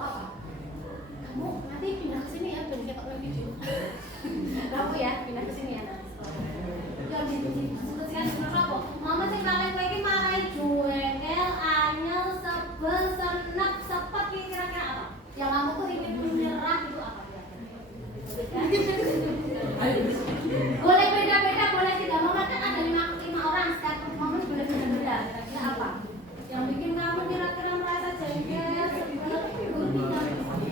apa? Kamu nanti pindah ke sini ya, dan kita ulang video. Kamu ya pindah ke sini ya nanti. Ya seterusnya sebenarnya kok. Mama sih kalian kayak gimana juengel, anyel, sebel, senep, sepet kira-kira apa? Yang kamu tuh ingin menyerah itu apa kira-kira? Boleh beda-beda, boleh tidak. Mama kan ada 5 orang, setiap momen boleh beda-beda. Kira-kira apa? Yang bikin kamu kira-kira merasa jengkel, sebel, apa kira-kira?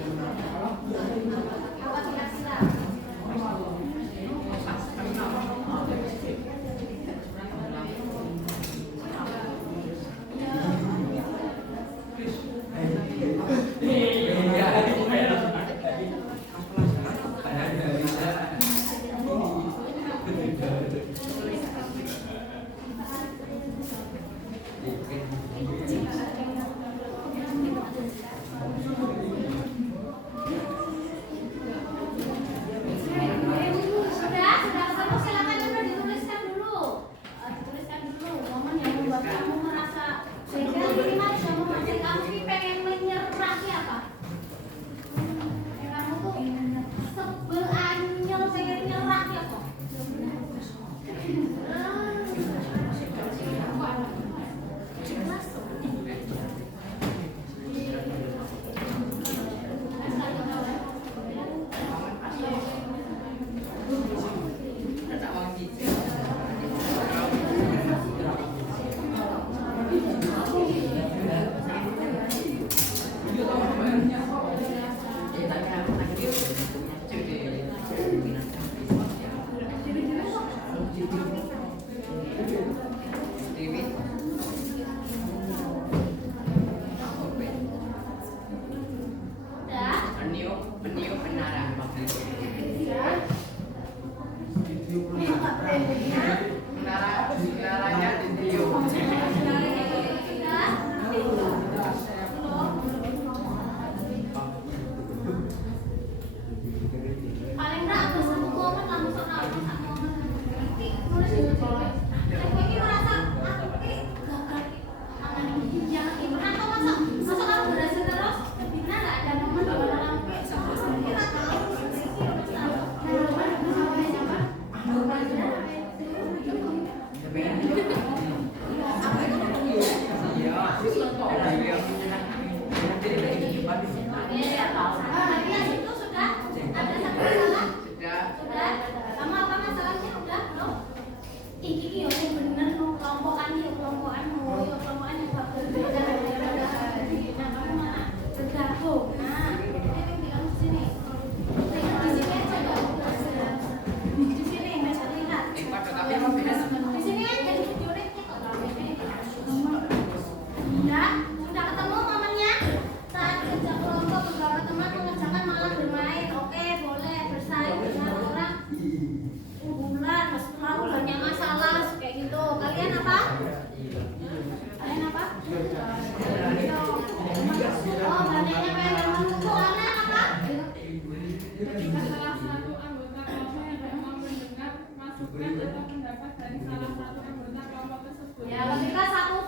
Ya, ketika satu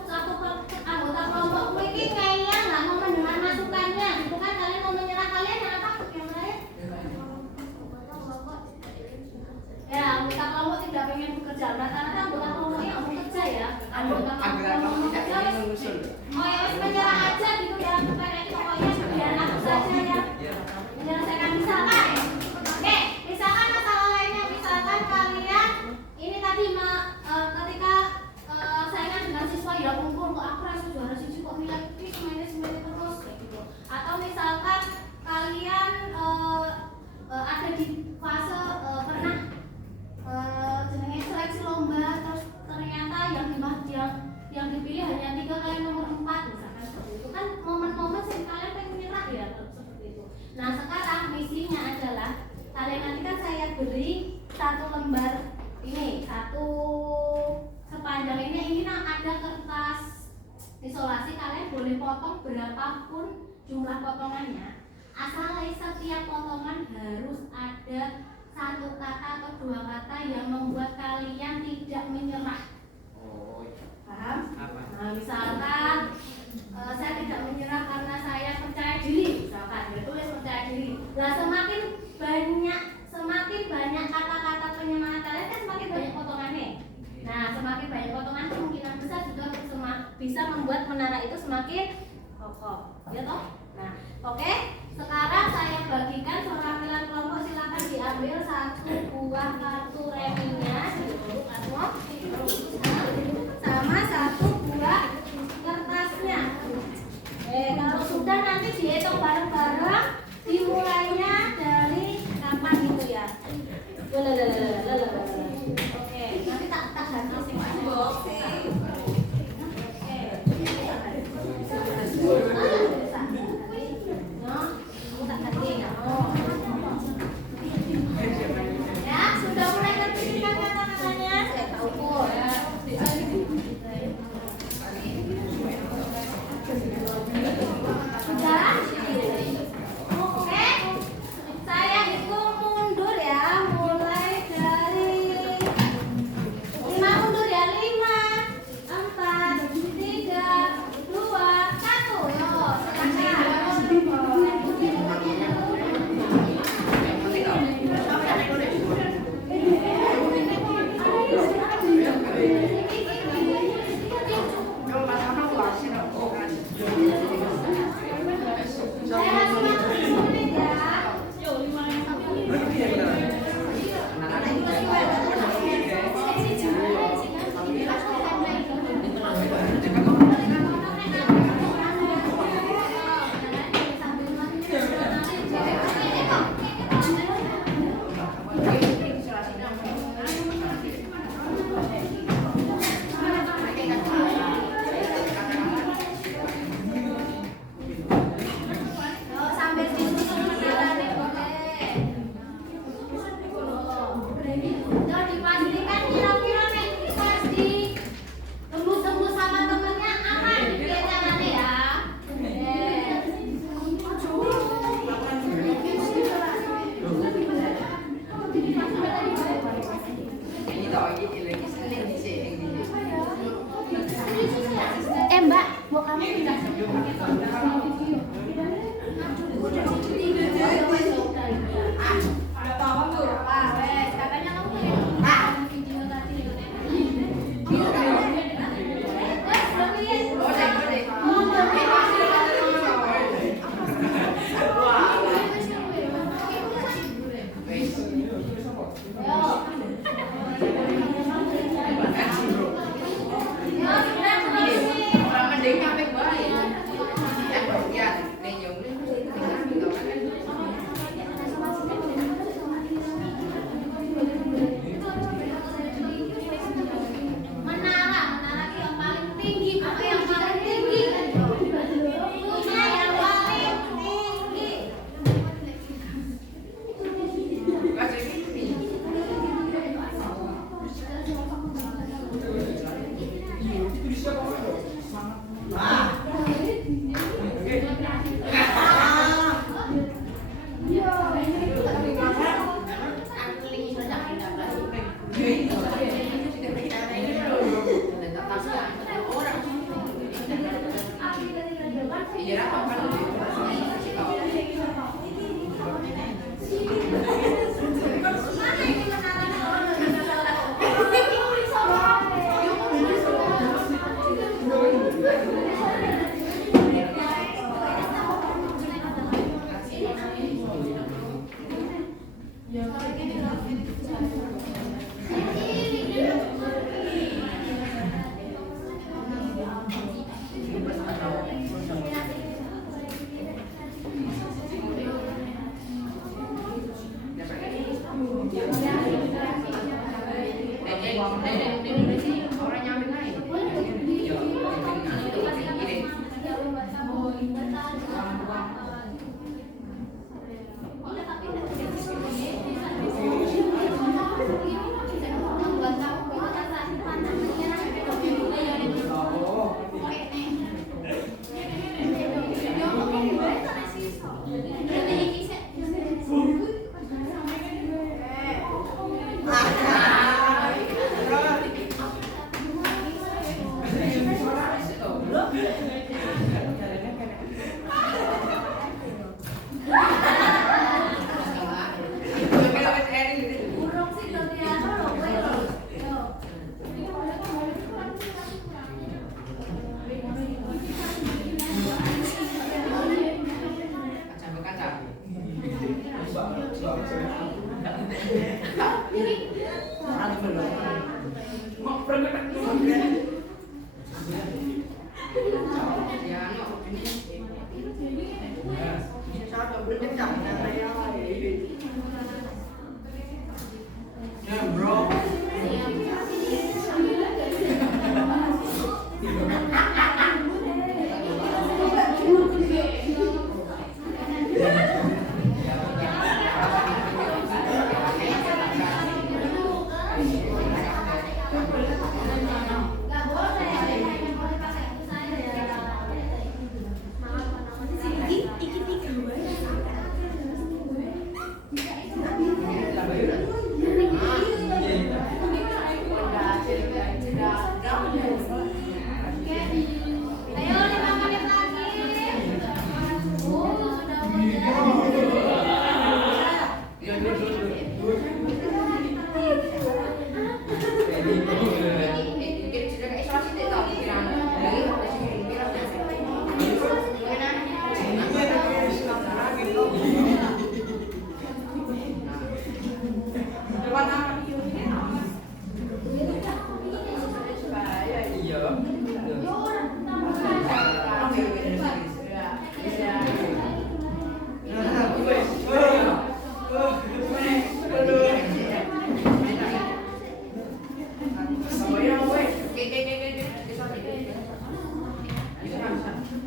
anggota kelompok ini kayaknya nggak mau mendengar masukannya, gitu kan? Kalian mau menyerah, kalian yang apa? Yang lain? Ya, anggota kelompok tidak pengen bekerja. Rata-rata anggota kelompoknya mau bekerja ya. Anggota kelompok bekerja, oh ya wes menyerah aja gitu ya. Bukan itu pokoknya biar aku saja ya. Menyelesaikan misalkan. Oke, misalkan masalah lainnya, misalkan kalian ini tadi ketika saingan dengan siswa ya kumpul kok aku rasa juara siji kok nilai semuanya terus kayak gitu. Atau misalkan kalian ada di fase pernah jenenge seleksi lomba, terus ternyata yang dipilih hanya 3, kalian nomor 4 misalkan seperti itu kan momen-momen sih kalian pengen menyerah ya seperti itu. Nah sekarang misinya adalah kalian nanti kan saya beri satu lembar ini, satu sepanjang ini ada kertas isolasi, kalian boleh potong berapapun jumlah potongannya, asal setiap potongan harus ada satu kata atau 2 kata yang membuat kalian tidak menyerah. Paham? Nah misalkan saya tidak menyerah karena saya percaya diri misalkan. bisa membuat menara itu semakin kokoh, ya toh? Nah, oke. Sekarang saya bagikan perwakilan kelompok, silakan diambil satu buah kartu reminya, sama satu buah kertasnya. Kalau sudah nanti dihitung bareng-bareng, dimulainya dari kapan gitu ya. Oke, nanti tak ganti masing-masing. Ya, sudah mulai ngerti kan kata-katanya? Saya tahu kok. Sudah? Oke. Saya hitung mundur ya, mulai dari 5 mundur ya. 5, 4, 3, 2, 1. Yo, Mbak, mau kamu pindah? Katanya kamu video tadi.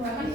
Tujuh.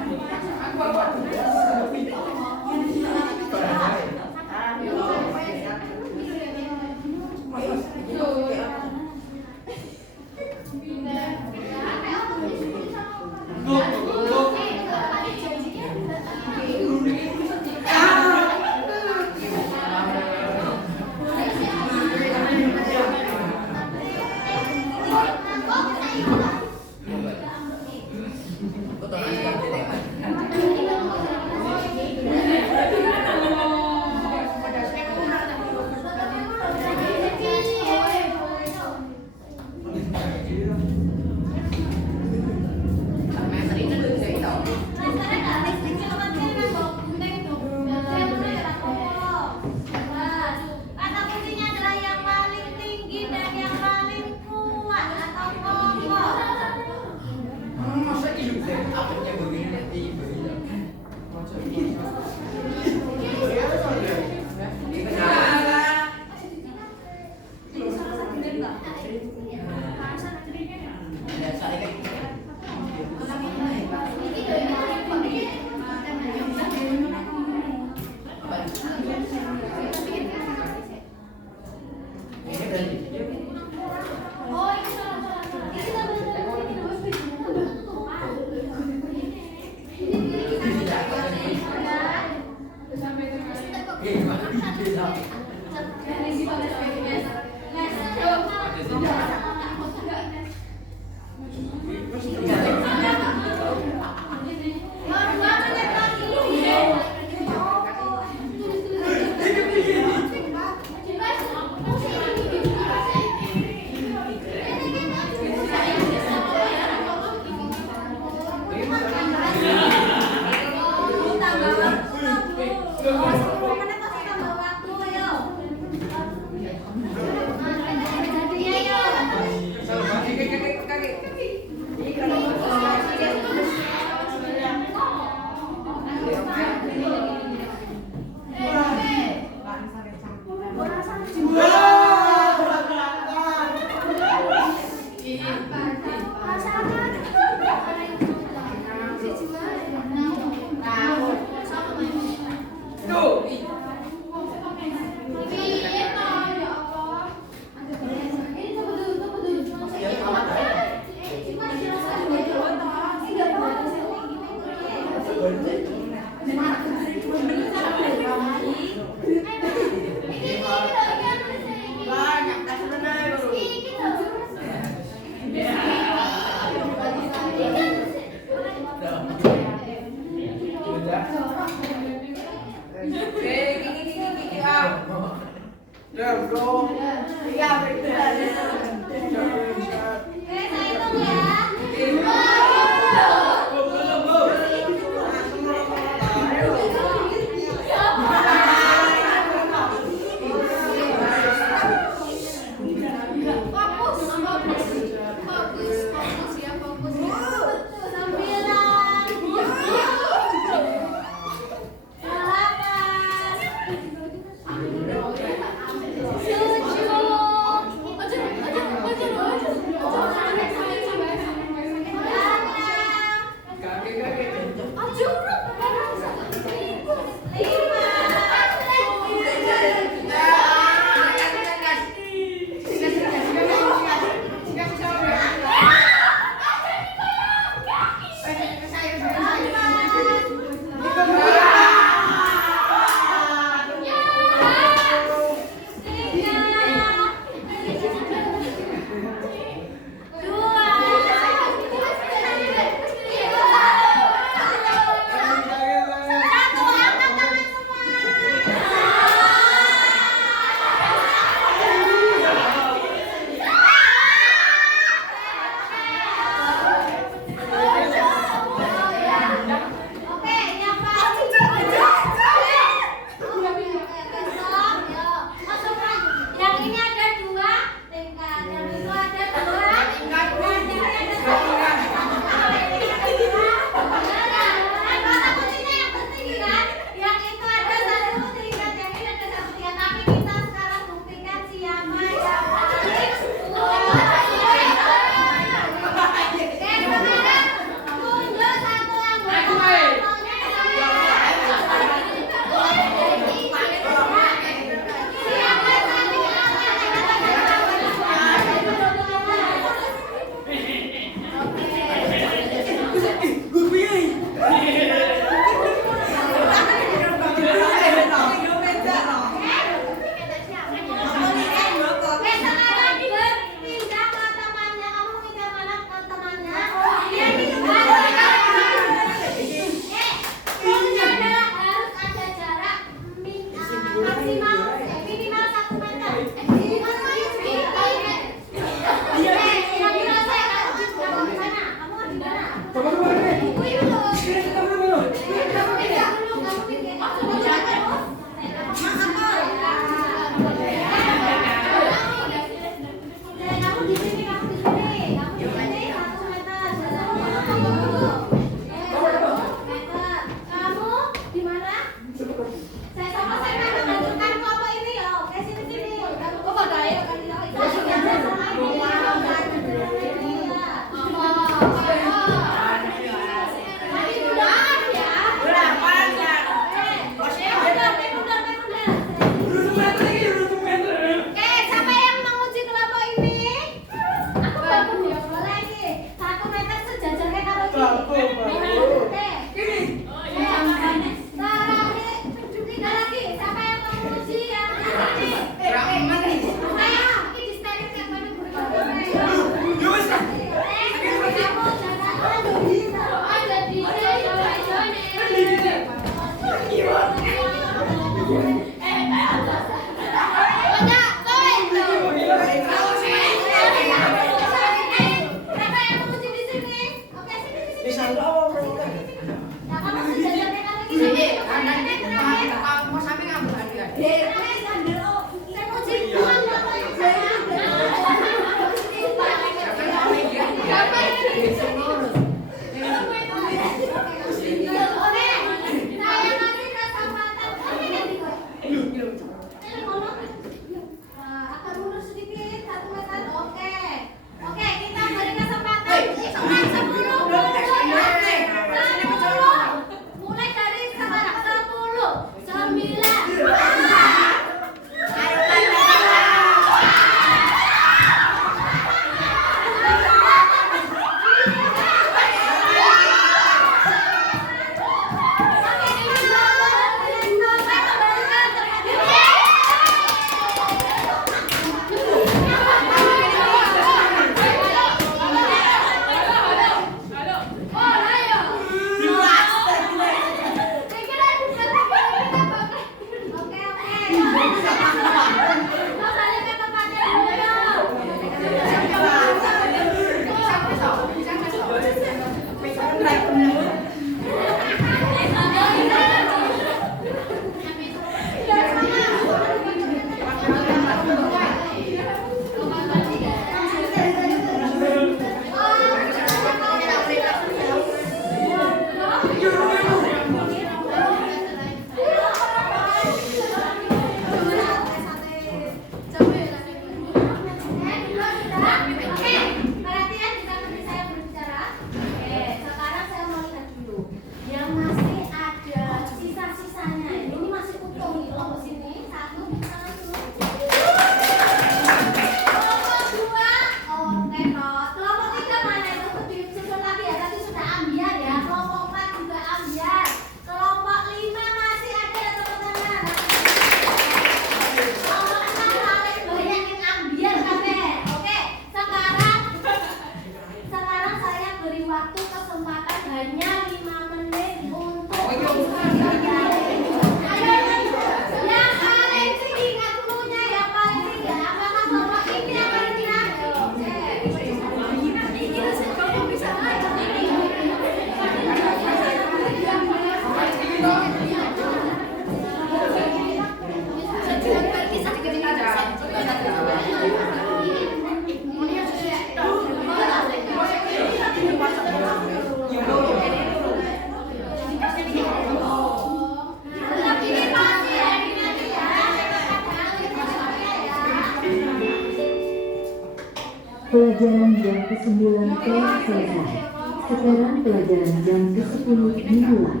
Pelajaran jam ke-9 telah selesai. Sekarang pelajaran jam ke-10 dimulai.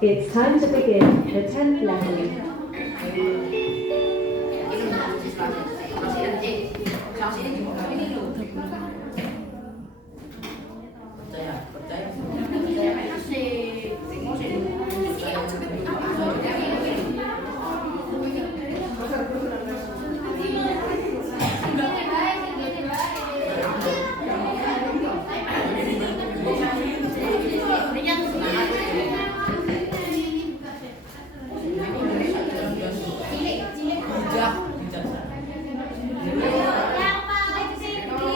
It's time to begin the 10th lesson. Yang paling tinggi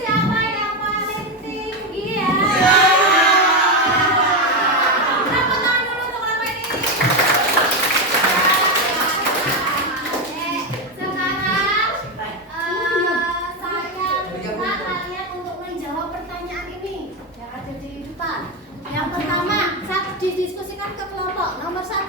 Siapa yang paling tinggi ya? Tepuk tangan dulu untuk lomba ini. Sekarang saya minta kalian untuk menjawab pertanyaan ini yang ada di depan. Yang pertama, didiskusikan ke kelompok. Nomor 1.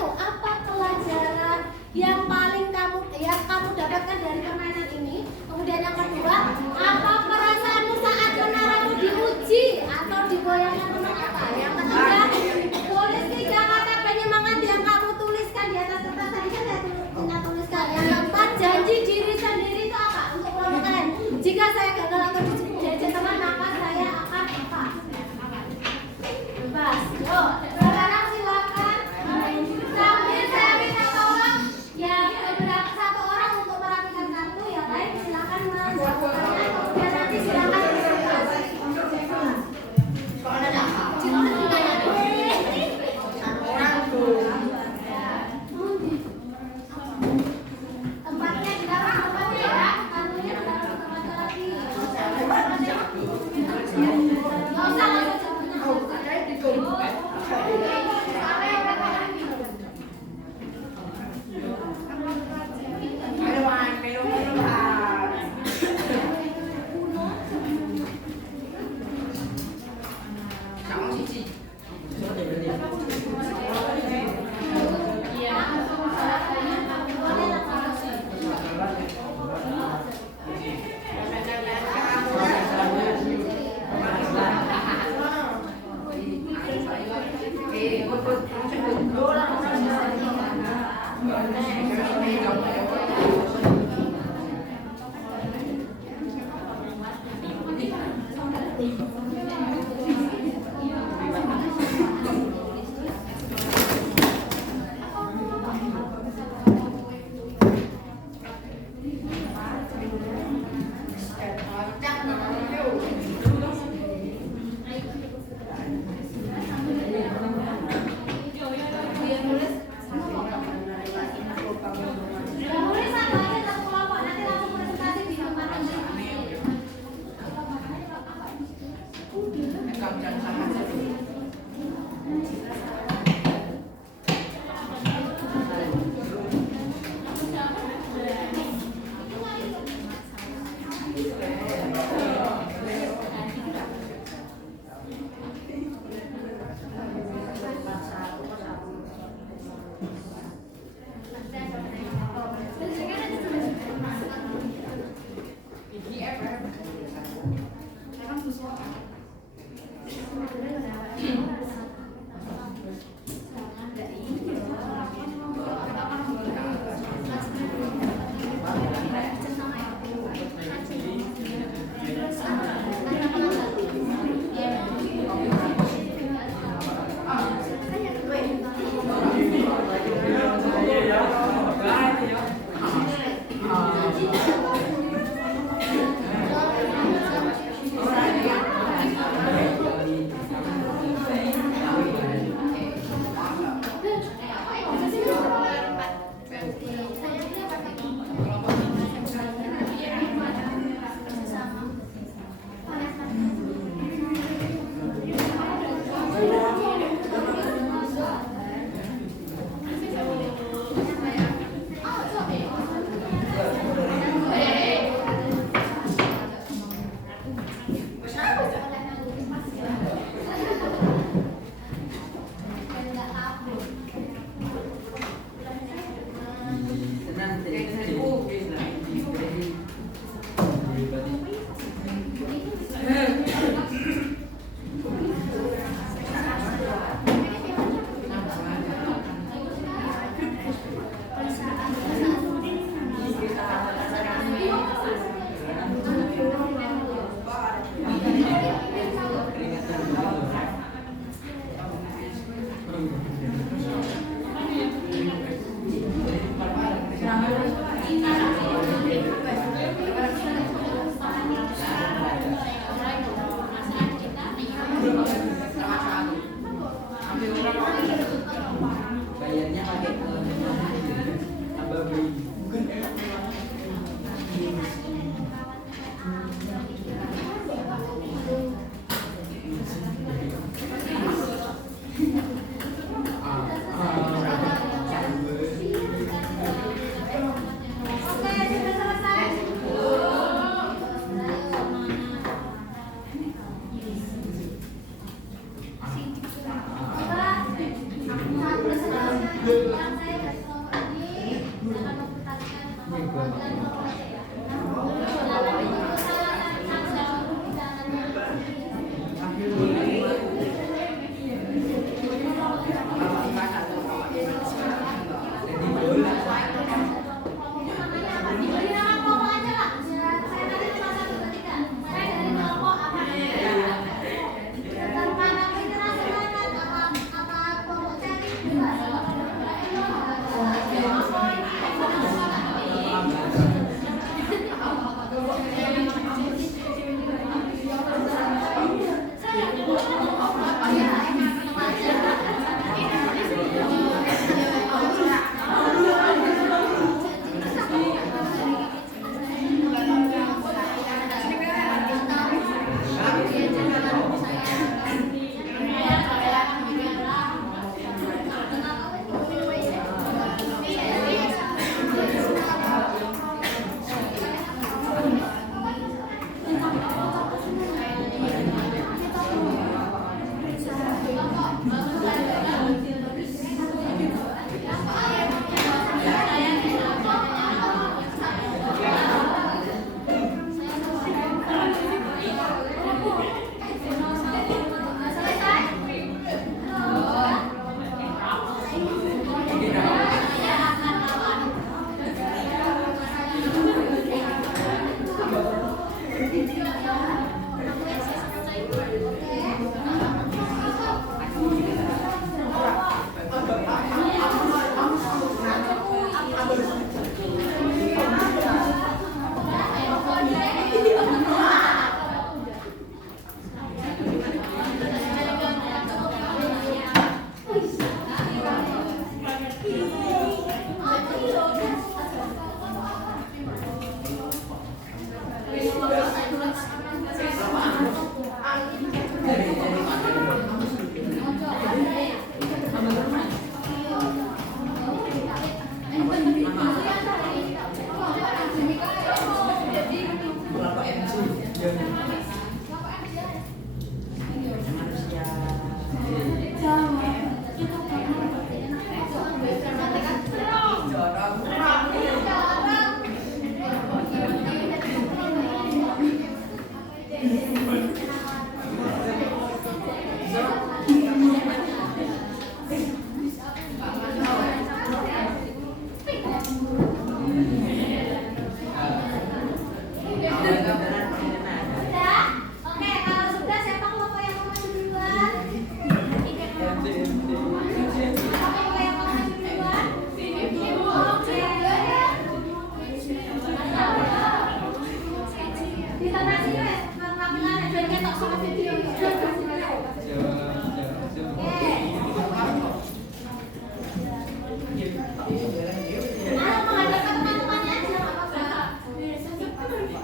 menghadap ke teman-temannya aja, nggak apa-apa.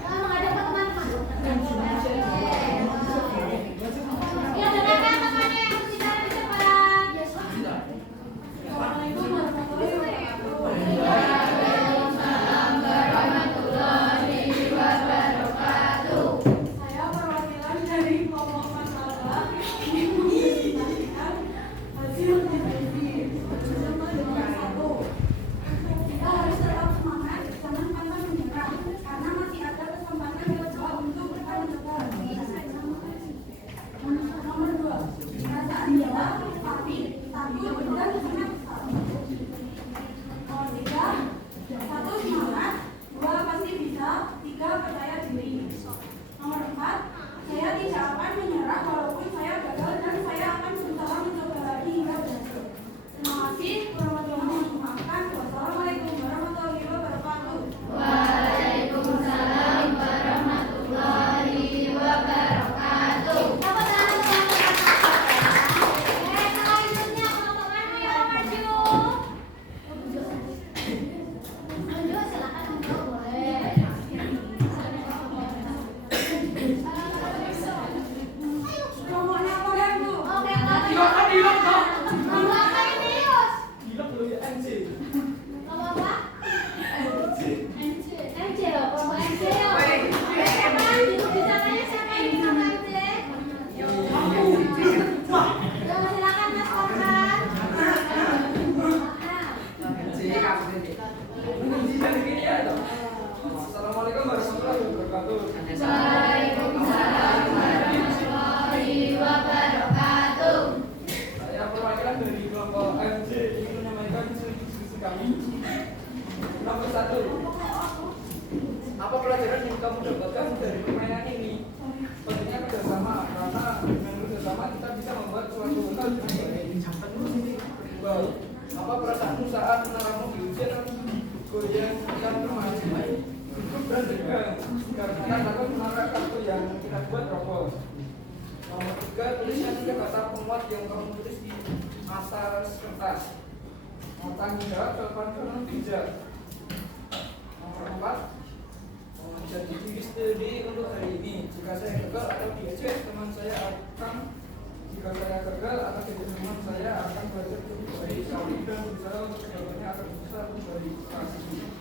Menghadap ke teman-teman. Ya, dengarkan temannya yang berbicara di depan. Assalamualaikum warahmatullahi wabarakatuh. Saya perwakilan dari kelompok masalah hasil diskusi bersama dengan satu. Kita harus tetap semangat, jangan pantang menyerah, karena masih ada kesempatan yang besar untuk kita mencoba. Nomor 2, perasaan ialah tapi benar sangat besar. Nomor 3, 1 semangat, 2 pasti bisa, 3 percaya diri. Nomor 4, saya tidak akan menyerah walaupun saya gagal dan saya akan berusaha mencoba lagi hingga berhasil. Terima kasih. Kurang lebih mohon maafkan. Wassalamualaikum warahmatullahi wabarakatuh. Waalaikumsalam warahmatullahi wabarakatuh. Tepuk tangan teman-teman. Selanjutnya teman-teman yang maju. Maju silakan maju boleh. Kelompoknya apa ya, Bu? Oke, Dilok, Kak. Mau apa ini, Yus? Dilok dulu ya, MC. Mau apa? MC. MC loh, kelompok MC loh. Siapa? Bicaranya siapa ini sama MC? Yo, silakan Mas Korban. Assalamualaikum warahmatullahi wabarakatuh. Waalaikumsalam warahmatullahi wabarakatuh. Saya perwakilan dari kelompok MC ingin menyampaikan diskusi kami. Nomor 1. Apa pelajaran yang kamu dapatkan dari permainan ini? Pentingnya kerjasama, karena dengan kerjasama kita bisa membuat suatu hal dengan baik. Kedua, apa perasaanmu saat menaramu di ujian goyang dan bermain? Dan juga karena kita takut menara kartu yang kita buat robos. Nomor 3, tuliskan 3 kata penguat yang kamu tulis di atas kertas. Mau tanggung jawab, jawaban kamu bijak. Nomor 4, menjadi diri sendiri untuk hari ini. Jika saya gagal atau diejek, teman saya akan jika saya gagal atau diejek teman saya akan belajar lebih baik sekali dan berusaha untuk kedepannya akan bisa lebih kasih.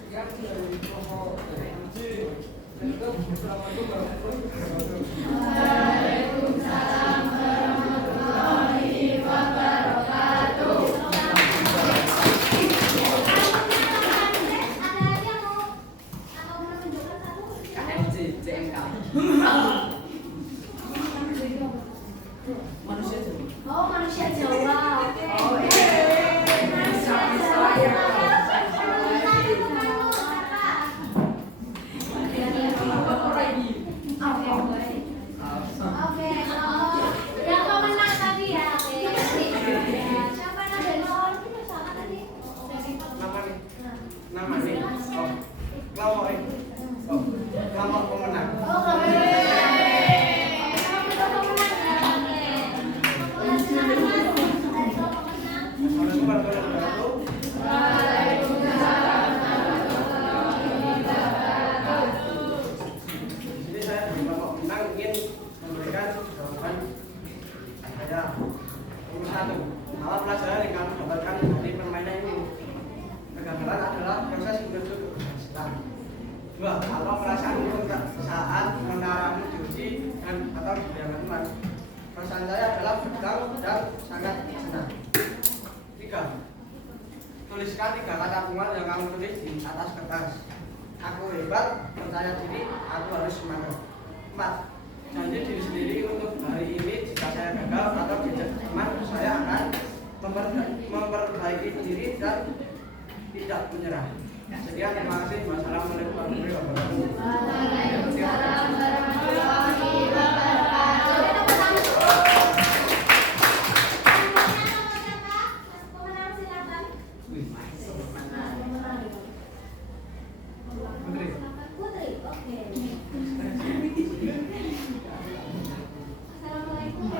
Sekian dari kelompok MC. Assalamualaikum warahmatullahi wabarakatuh. Waalaikumsalam warahmatullahi wabarakatuh. Ada lagi yang mau menunjukkan satu? KMC, CMK. Manusia Jawa. Oh, manusia Jawa. Oh, iya. Manusia Jawa. Oke, yang pemenang tadi ya. Siapa yang dari soal itu siapa tadi? Nama nih. Oh, kelompok ini. Oh, kelompok pemenang. Oh, kamu pemenang ya. Oke. Silakan Mas. Dari kelompok pemenang. Assalamualaikum warahmatullahi wabarakatuh. Waalaikumsalam warahmatullahi wabarakatuh. Di sini saya dari kelompok pemenang ingin memberikan jawaban saya. Nomor 1, apa pelajaran yang kamu dapatkan dari permainan ini? Kegagalan adalah proses menuju keberhasilan. 2, apa perasaanmu saat menaramu diuji dan atau dibiarkan teman? Perasaan saya adalah senang dan sangat senang. 3, tuliskan 3 kata penguat yang kamu tulis di atas kertas. Aku hebat, percaya diri, aku harus semangat. 4, janji diri sendiri untuk hari ini. Jika saya gagal atau diajak teman, saya akan memperbaiki diri dan tidak menyerah. Sekian, terima kasih. Wassalamualaikum warahmatullahi wabarakatuh. Waalaikumsalam warahmatullahi wabarakatuh. Pemenang silakan. Putri, oke. Assalamualaikum.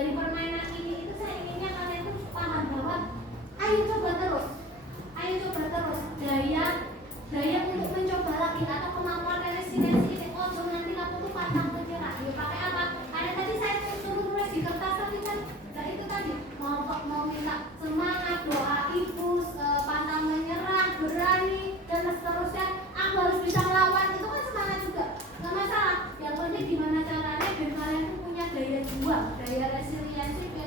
dari permainan ini itu saya inginnya kalian tuh paham bahwa ayo coba terus daya untuk mencoba lagi atau kemampuan resistensi ini. Oh nanti kamu tuh pantang menyerah. Ya pakai apa? Ada tadi saya suruh nulis di kertas tapi kan nah itu tadi mau minta semangat, doa ibu, pantang menyerah, berani dan seterusnya. Aku harus bisa melawan, itu kan semangat juga. Nggak masalah. Yang penting gimana caranya biar kalian tuh punya daya juang, daya resiliensi.